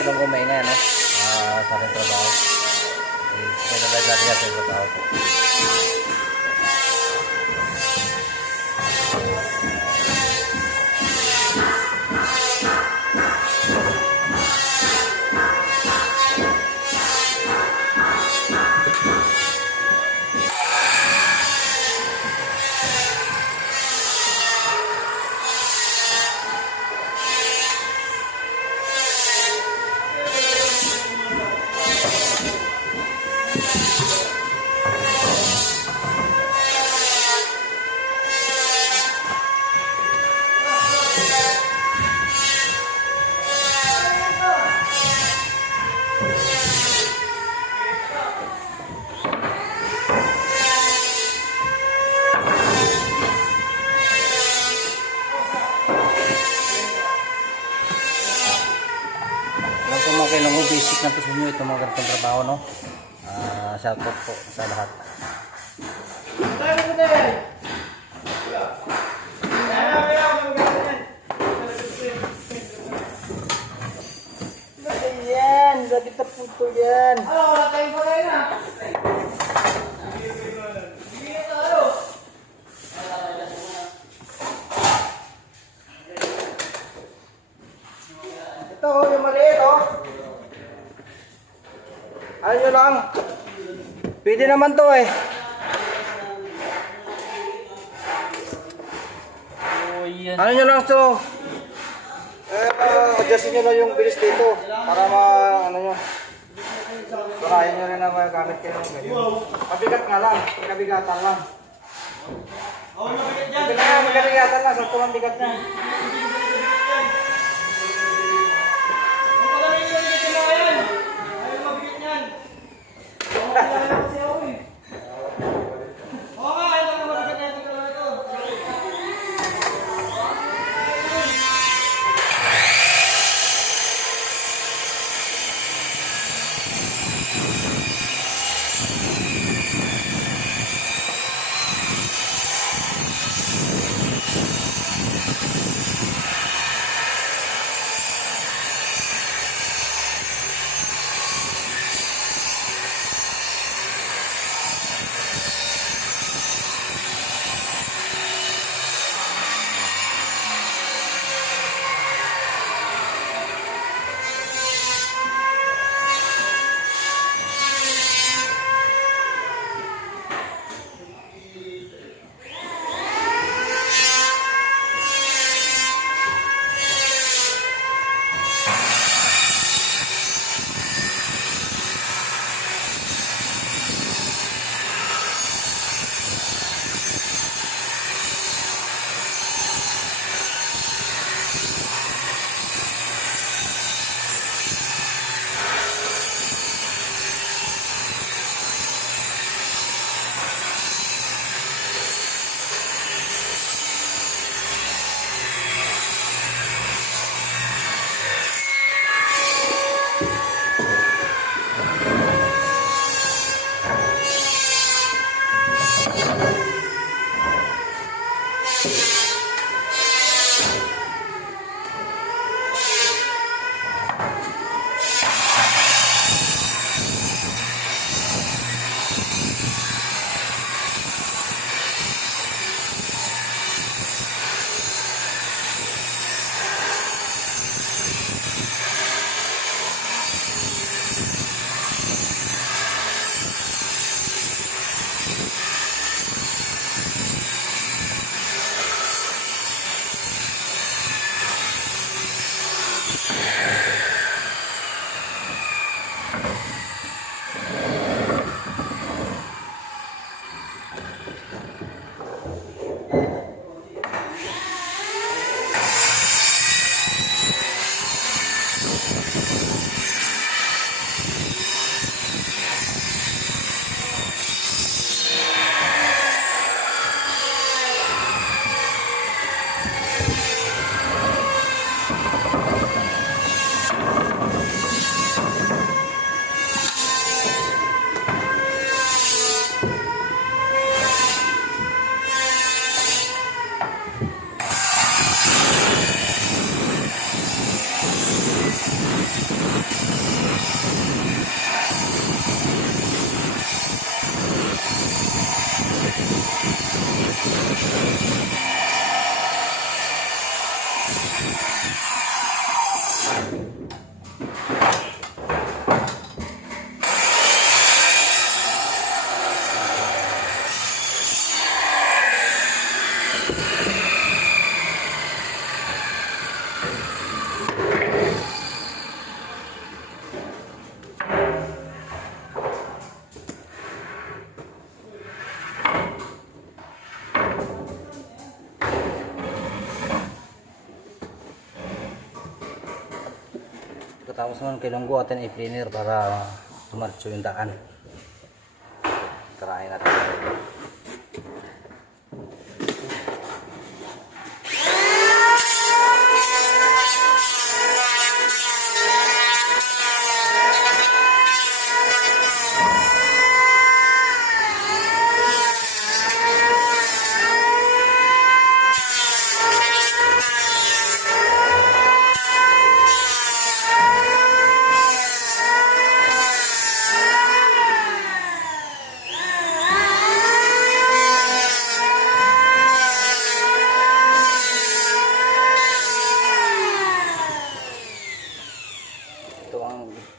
kung kumaingay, no? Sa ating trabaho. May nalagay natin yan sa trabaho po. Kailangan mo basic na to sa inyo itong mga ganitong trabaho, no? Shoutout po sa lahat. Ayan, dati taputo yan. Wala tayong pagkain na. Ito, yung maliit, oh. Ano nyo lang? Pwede naman to eh. Oh, yan. Ano nyo lang to? Adjustin nyo lang yung bilis dito. Para ano nyo. Parahin nyo rin na magagamit kayo ng ganyan. Mabigat nga lang. Kabigatan lang. Kabigatan lang. Sa tulang bigat na. Tapos naman kilunggo atin i-cleaner para tumarcho yung daan. Tarahin natin.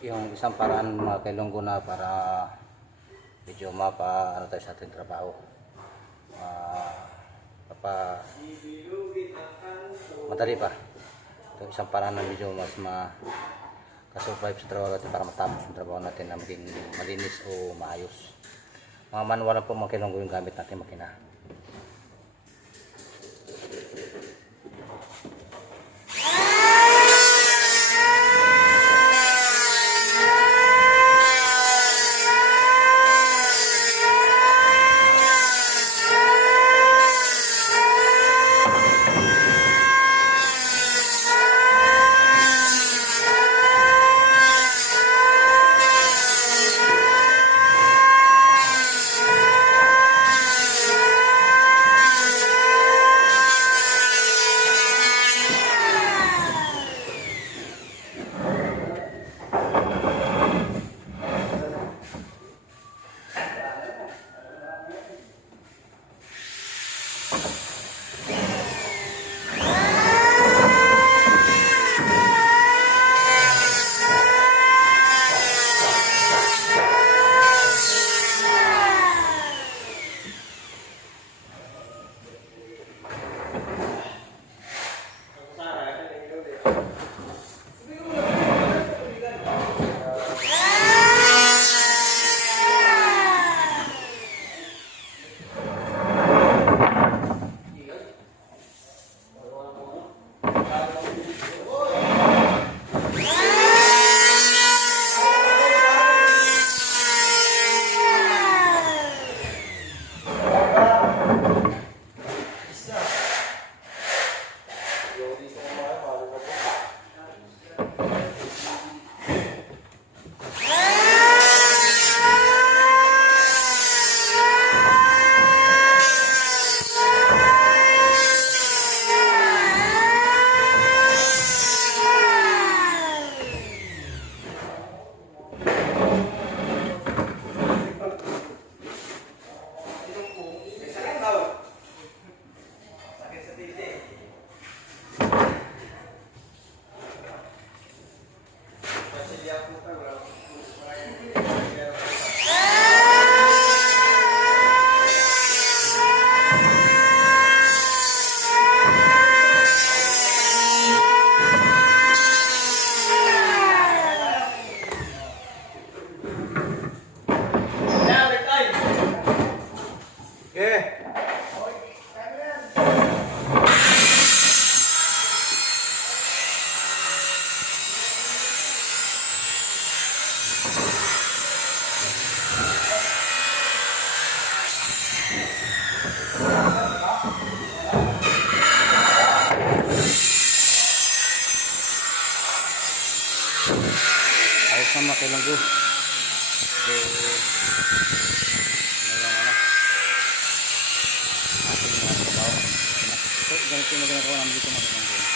Yung isang paraan mga kailunggo na para medyo ano tayo sa ating trabaho, madali pa. Ito isang paraan na medyo mas kasurvive sa trabaho natin para matapos yung trabaho natin na maging malinis o maayos. Mga manual na po mga kailunggo yung gamit natin makina. Ayos na mga kailunggo. So, ating trabaho. Ito, ganito na ginagawa namin dito mga kailunggo.